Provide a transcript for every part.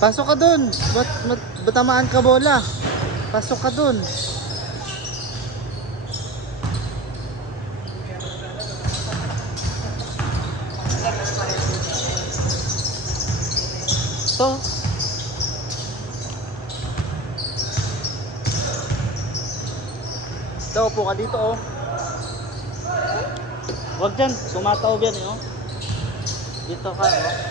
Pasok ka dun. Ba't tamaan ka bola? Pasok ka dun. To. Ito, upo ka dito oh. Huwag dyan, sumataob yan eh oh. Dito ka oh.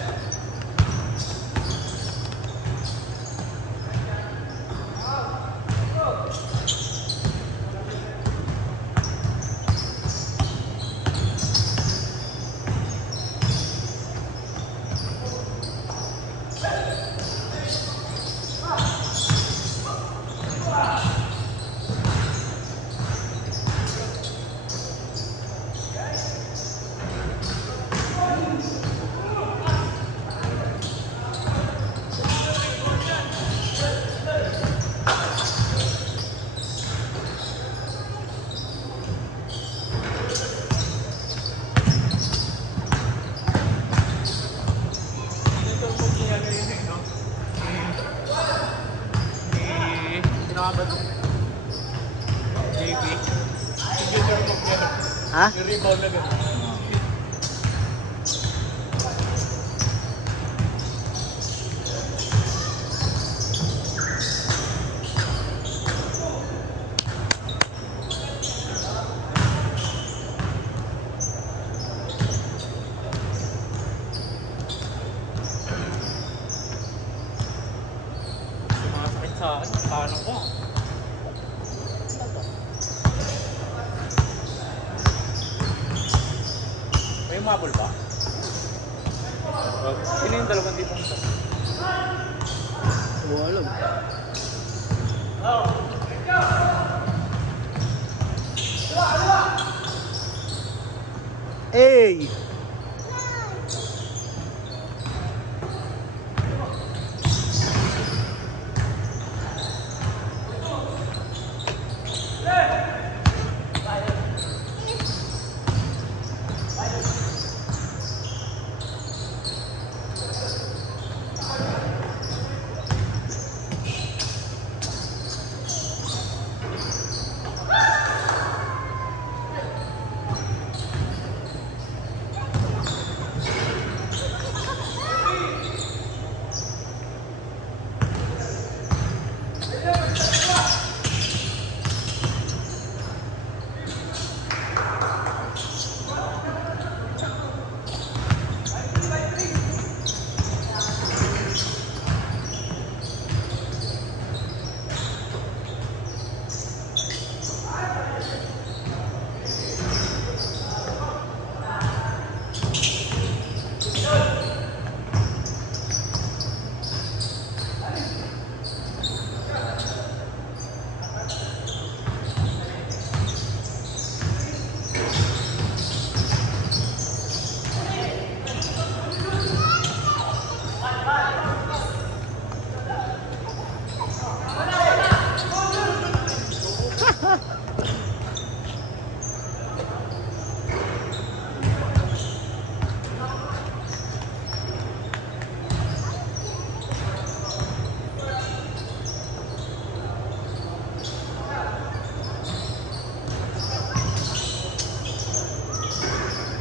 Ha? Rebound na gano'n. Sumasakit sa akin, paano ko? May umabol ba? Sino yung dalawang tipong ito? Walang. Hey!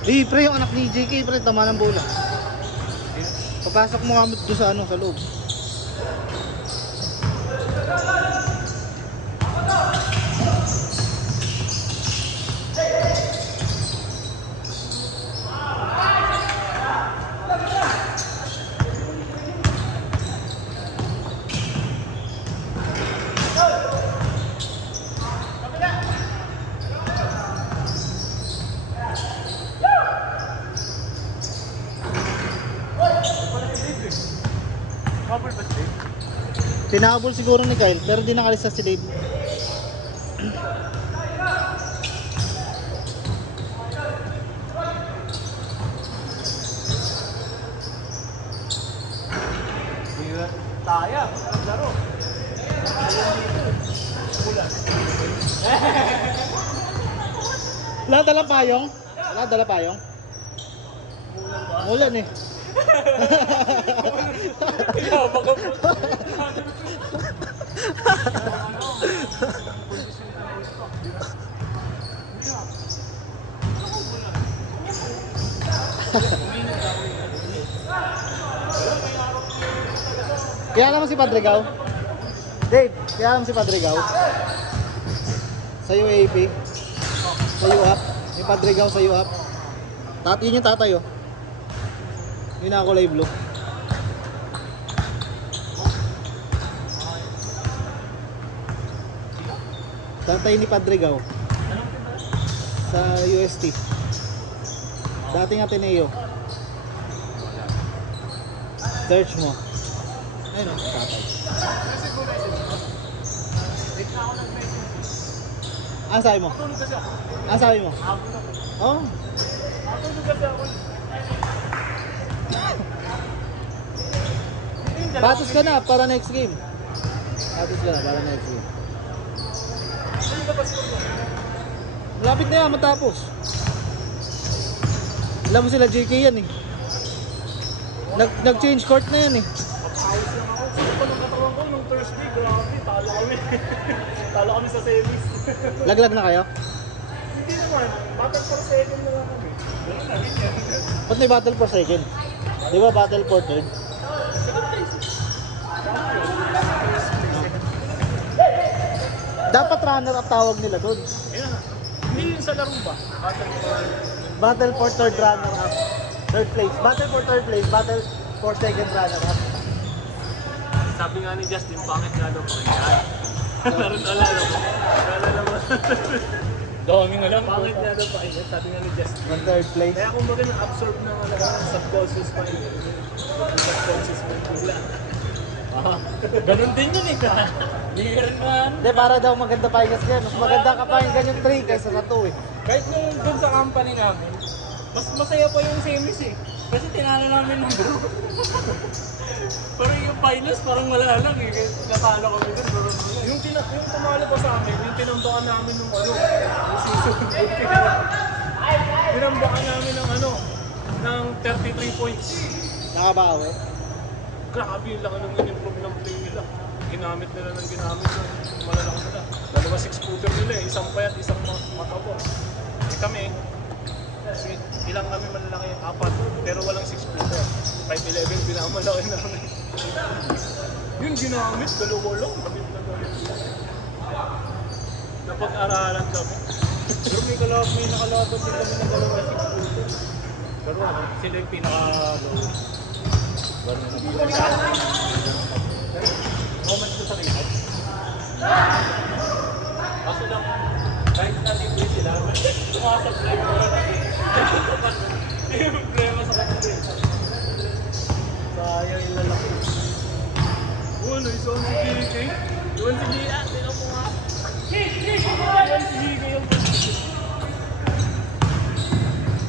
Eh, pre, yung anak ni JK, pre, tama ng bola. Papasok mo kami doon sa ano, sa loob. Tinahabol siguro ni Kyle, pero di nakalista si Dave. Taya, laro. Wala dalang payong? Wala dalang payong? Ulan eh. Yabang ka po. Kaya naman si Padre Gao. Dave, kaya naman si Padre Gao. Sa UAP. Sa UAP. Yung Padre Gao sa UAP. Yun yung tatay oh. Yun na ako live look. Tatay ni Padre Gao. Sa UST. Dating Ateneo. Search mo. Ayun o, tatay. Ano sabi mo? Ano sabi mo? Oh. Batos ka na para next game. Batos ka na para next game. Malapit na yan matapos. Alam mo sila JK yan eh. Nag-change court na yan eh. Ayos lang ako. Sa nung katawan ko nung Thursday, grabe, talo kami. Talo kami sa semis. Laglag na kayo? Hindi naman, battle for second na lang kami. Ba't may battle for second? Di ba battle for third? Dapat runner up tawag nila doon. Ayan na. Hindi yun sa laro ba? Battle for third runner up. Third place. Battle for third place. Battle for second runner up. Sabi nga ni Justin, bakit nga daw pa yan? Naroon alala mo. Alala mo. Daming alam. Bakit nga daw pa yan? Sabi nga ni Justin. On third place. Kaya kung baga na-absorb ng subconscious mind. Subconscious mind nila. Ganun din yun eh. Hindi rin man. Hindi, para daw maganda pahingas yan. Mas maganda ka pahingas yung 3 kaysa sa 2 eh. Kahit nung dun sa company namin, mas masaya pa yung semis eh. Kasi tinalo namin ng bro. Parang yung finals parang wala lang eh. Natalo kami dun. Yung tumalo pa sa amin, yung tinambakan namin nung ano, yung season. Tinambakan namin ng ano, ng 33 points. Nakabawi. Grabe yung laki ng in-improve ng play nila. Ginamit nila ng ginamit ng malalaki nila. Dalawa 6-footer nila eh. Isang payat, isang matabo. Eh kami, ilang kami malalaki, 4. Pero walang 6-footer. 5'11", pinamalaki na kami. Yun ginamit, dalawa lang. Gamit na gamit. Napag-aralan kami. Pero may nakalaban din kami ng dalawa 6-footer. Pero ano, sila yung pinaka-low. Moment ko sa rehab. Kaso lang, kahit na-libre sila, sumasablay ko lang. Yung problema sa kanila. Sayang yung lalaki. Ano, isang si GK? Iwan si GK, tinan mo nga. Iwan si GK yung pagkakas.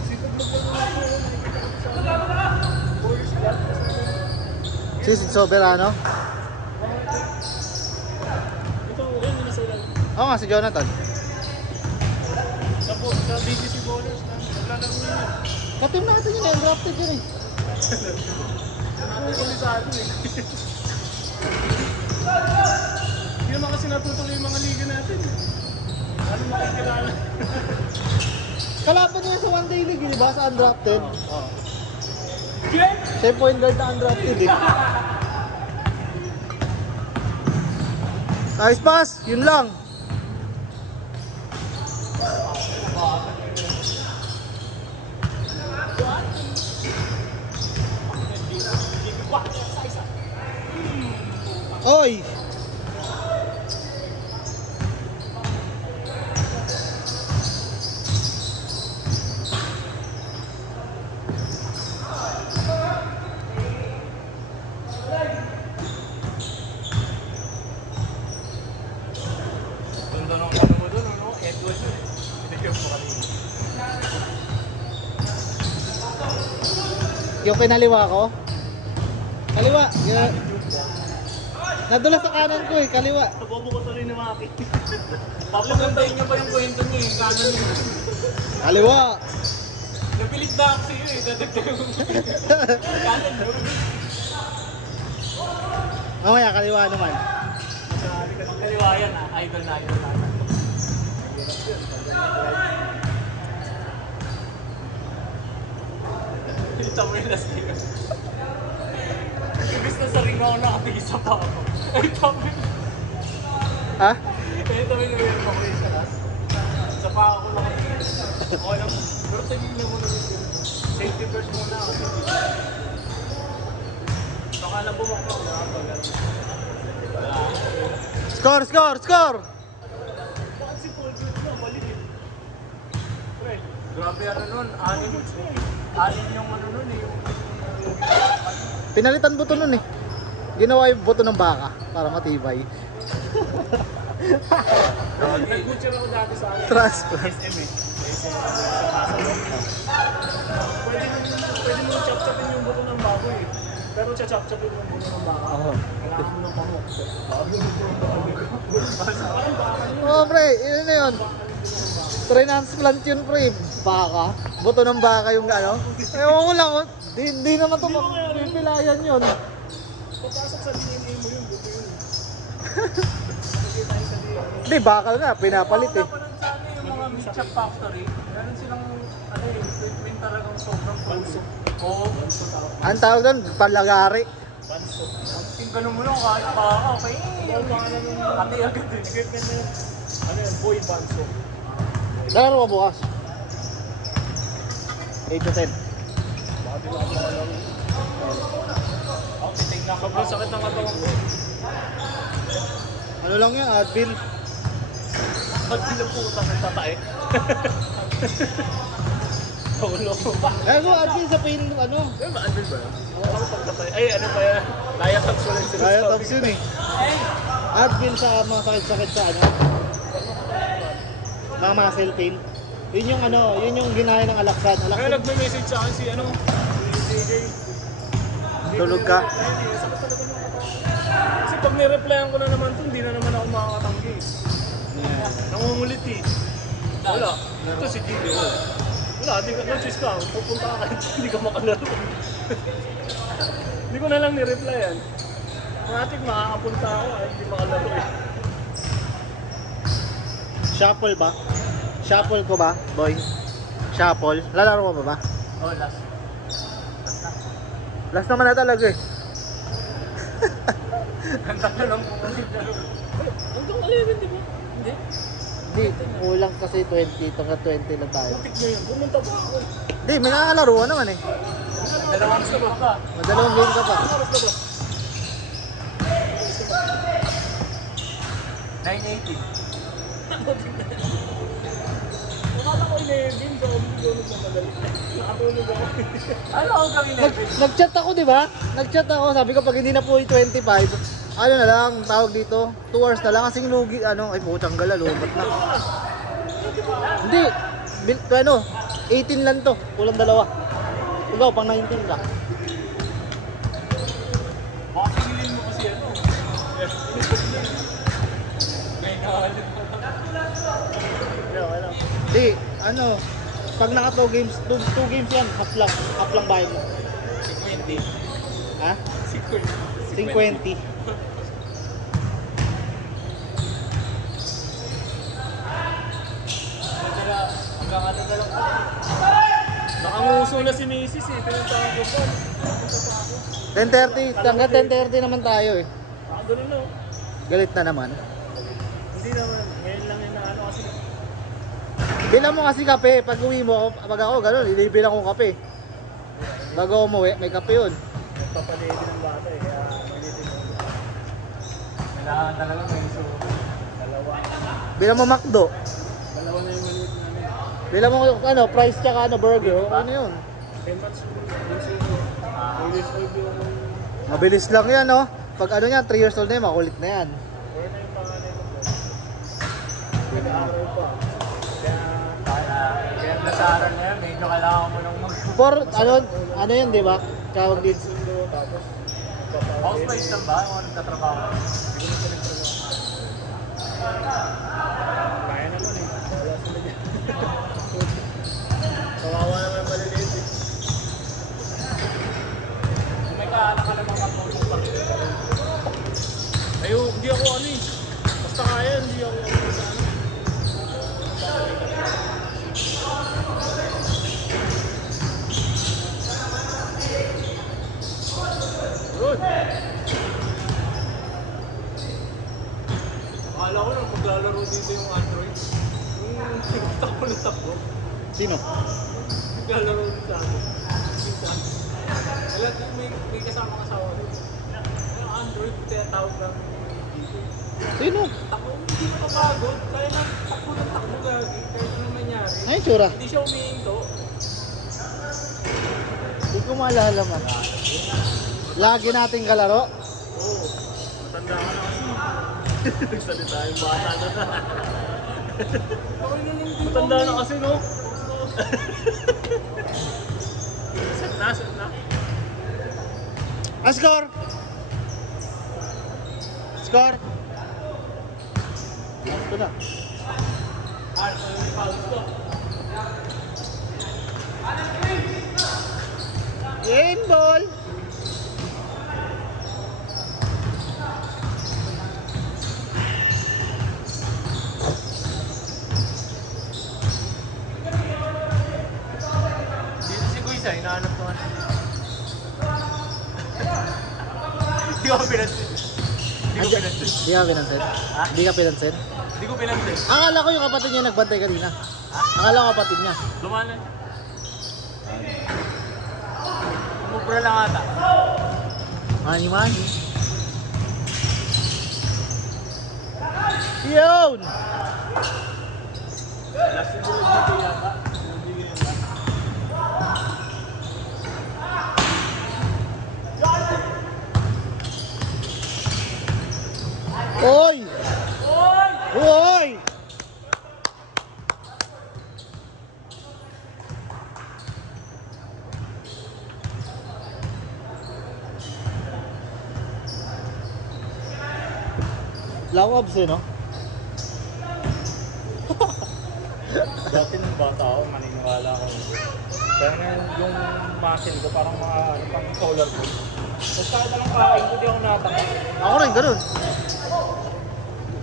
Sipag magpapalala ko. Boys, lahat kasi. Si Soberano? Ito, yun na sila. Oo nga, si Jonathan. Sa BGC Bowlers, naglalaro na yun. Katim natin yun eh, drafted yun eh. Namin kami sa atin eh. Hindi naman kasi natutuloy yung mga liga natin. Ano makikilala? Kalaban niya sa one day league, di ba? Sa undrafted. Oo. Siya yung point guard na undrafted eh. Nice pass, yun lang. Oy! Ganda ng ano mo doon, ano? Edward yun eh. Pinigyan mo kanina. Yung kinaliwa ko? Kaliwa. Yung... Nadulas sa kanan ko eh, kaliwa. Nabobo ko tuloy ni Maki. Papagandahin niya pa yung kwento niya eh. Kanan niya. Kaliwa. Napilit na ako sa'yo eh. Dadagdag mo. Kanan niya. Mamaya, kaliwa naman. Kaliwa yan ah. Idol na. Kita mo yung last year. Ibig na sa ring ako nakapisa pa ako. Ay, tabi. Ha? Ay, tabi na yung pakulit ka last. Sa pa ako nakapisa. Okay lang. Pero tingin na muna yung safety first muna ako. Baka na bumakbo ako nakapag. Score, score, score! Bakit si Paul George na mali eh? Pre, grabe ano nun. Anin yung ano nun eh. Pinalitan buto nun eh. Ginawa yung buto ng baka para matibay. Nag-butcher ako dati sa akin. Transplant. SM eh. Pwede mo chop-chopin yung buto ng baboy eh. Pero chop-chopin yung buto ng baka. Oo. Kailangan mo ng pamuk. Oh, pre, yun na yun. Transplant yun, pre. Baka. Buto ng baka yung ano. Ewan ko lang, di naman ito pipilayan yun. Papasok sa DNA mo yun, buto yun. Hindi, bakal nga, pinapalit eh. Wala pa nun sa ano yung mga meat chop factory. Meron silang ano eh, treatment talagang sobrang panso. Oo. Ang tawag doon, palagari. Panso. Yung ganun mo lang kahit baka, okay. Ate agad eh. Ano yan, boy panso. Lalaro ka bukas. 8 to 10. Baka di lang ako makalaro. Okay, take na ka. Sobrang sakit ng katawan ko. Ano lang yan, Advil. Ba't pinaputa ng tatae? Paulo ko pa. Eh, go Advil sa pain, ano. Ano ba, Andal ba? Ako pag tatae. Ay, ano pa yan? Kaya tops ko lang sila. Kaya tops yun eh. Advil sa mga sakit-sakit sa ano. Mga muscle pain. Yun yung ano, yun yung ginaya ng alaksan. Kaya Alaksan. nagme-message sa akin si ano, si JJ. Tulog ka. Kasi pag nireplyan ko na naman ito, hindi na naman ako makakatanggi. Yeah. Nangungulit eh. Wala. Ito si JJ. Wala, di ka no-choose ka. Pupunta ka kahit hindi ka makalaro. Hindi ko na lang nireplyan. Matik makakapunta ako kahit hindi makalaro eh. Shuffle ba? Shuffle ko ba, boy? Shuffle? Lalaro mo ba ba? Oh, last. Last naman na talaga eh. Ang tatlo lang pumunod na rin. Hanggang 11, di ba? Hindi. Hindi, kulang kasi 20, hanggang 20 lang tayo. Putik na yun. Pumunta pa ako. Hindi, may nakakalaruan naman eh. Dalawang sabag pa. Madalawang game ka pa. Oras na ba? 980. Akala ko 11, so tulog na madali. Nakatulog ako. Ano ang gawin Nag-chat ako, di ba? Nag-chat ako, sabi ko pag hindi na po yung 25, ano na lang, tawag dito, 2 hours na lang, kasing lugi, ano, ay putang gala, lumat na. Hindi, ano, 18 lang to, kulang dalawa. Ikaw, pang 19 ka. Baka singilin mo kasi ano. May nakalit pa. Hindi, ano, pag naka 2 games, 2 games yan, half lang bayad mo. 50. Ha? 50. Hanggang ano na lang. Nakanguso na si Macy's eh. Pinuntahan ko pa. 10:30, hanggang 10:30 naman tayo eh. Nakagano na. Galit na naman. Hindi naman. Ngayon lang yung naano kasi. Bilang mo kasi kape, pag uwi mo, pag ako gano'n, ilibilang ko kape. Bago ako umuwi, may kape yun. Papalili ng bata eh. Kaya pilitin mo. Kailangan talaga may iso. Dalawa. Bilang mo McDo. Dalawa na yung maliit namin. Bilang mo ano, price tsaka ano, burger, ano yun. 10 months. 2 years old yung Mabilis lang yan, no? Pag ano yan, 3 years old na yan, makulit na yan. kaya na yung panganay mo. Nag-aaral pa. Kaya nasaran na yan, medyo kailangan mo nang For, ano yun, di ba? Tawag din. Sundo tapos magpapalit. housewife lang ba? Yung nagtatrabaho? Hindi ko na nagtrabaho. Kaya naman eh. Wala sila dyan. Kawawa naman maliliit eh. May kaanak ka namang kapulong pa rin. dito yung Android. Yung takbo ng takbo. Sino? Naglalaro din sa akin. Minsan. Alam ko may kasama kasawa ko. Yung Android, tinatawag lang dito. Sino? Takbo, hindi na mapagod. Kaya na takbo ng takbo gagi. Kahit ano mangyari. Ay, tsura. Hindi siya umihinto. Hindi ko maalala man. Lagi nating kalaro. Oo. Matanda ka na kasi. Nagsalita yung bata na na. Okay na lang Matanda na kasi, no? Set na, set na. Score! Score! Ito na. Game ball! Dito si Guisa, hinahanap ko. Hindi ko pinansin. Hindi ko pinansin. Hindi ka pinansin? Hindi ka pinansin? Hindi ko pinansin. Akala ko yung kapatid niya nagbantay kanina. Akala ko kapatid niya. Lumanan. Umubra lang ata. Mani-mani. Yun! Last siguro dito yata. Hindi yata. Oy! Oy! Lawabs eh, no? Dati nung bata ako, maniniwala ako. Kaya yung muscle ko parang mga ano, pang solar ko. Tapos kahit anong kain ko, di ako natakot. Ako rin, ganun.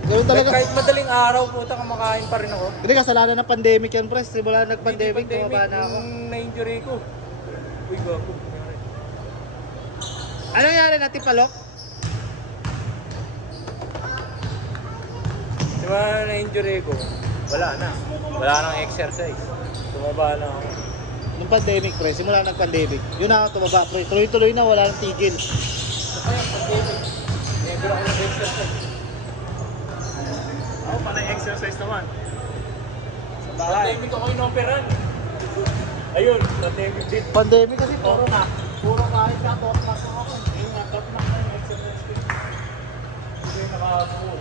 Ganun talaga. Kahit madaling araw po, kumakain pa rin ako. Hindi, kasalanan ng pandemic yan, pre. Simula nag-pandemic, tumaba na ako. Nung na-injury ko. Uy, gago. Anong nangyari natin, Palok? Diba na-injury ko? Wala na. Wala nang exercise. Tumaba na ako. Nung pandemic, pre. Simula nag-pandemic. Yun na, tumaba, pre. Tuloy-tuloy na, wala nang tigil. Kaya pandemic. Never ako nag-exercise. Ako pa na-exercise naman. Sa bahay. Pandemic ako inoperan. Ayun, pandemic din. Pandemic kasi puro na. Puro kahit na, talk na ako. Ayun nga, top na yung exercise ko. Hindi naka-school.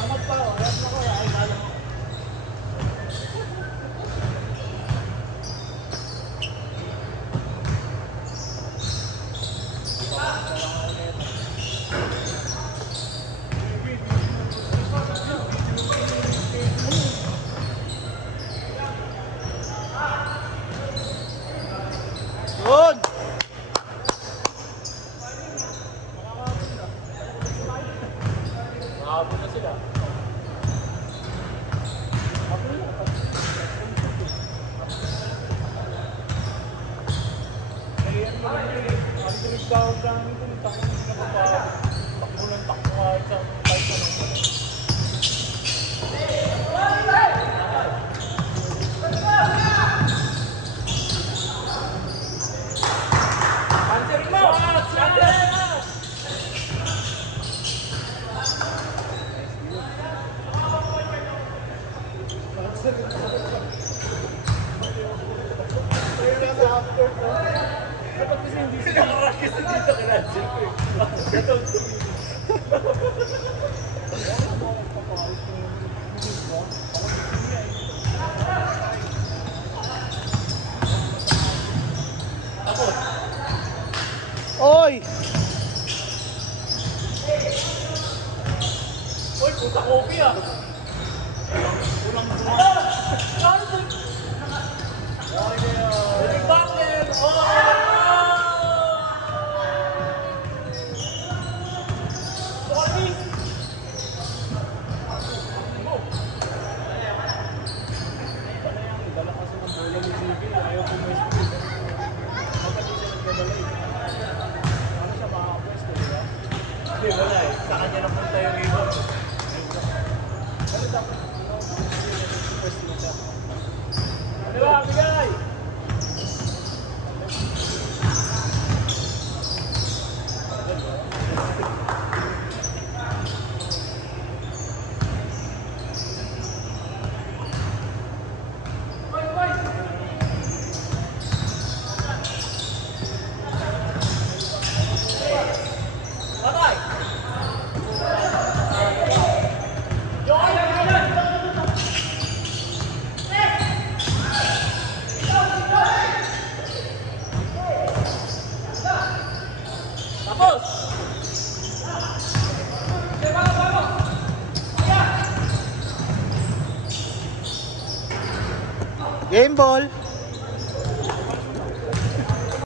Amat pa, oh. Ayan ako, ay malo. Yun! Nakabot na sila. Eh, ano naman yun eh. Ang tinagtawag namin kung takbo na kapag takbo ng takbo kahit sa kahit sa mga. Cancer mo! Cancer! Dapat kasi hindi sila. Kasi dito ka cancer ko eh. Gatong tumi. Oy! Uy, puta kopi ah! Unang buwan. Balik backer! Dala kasi ng bola ni JB. Ayaw ko may speed. Bakit hindi siya nagdadala eh? Ano siya makakapwesto, di ba? Hindi, wala eh. Sa kanya napunta yung rebound. Game ball.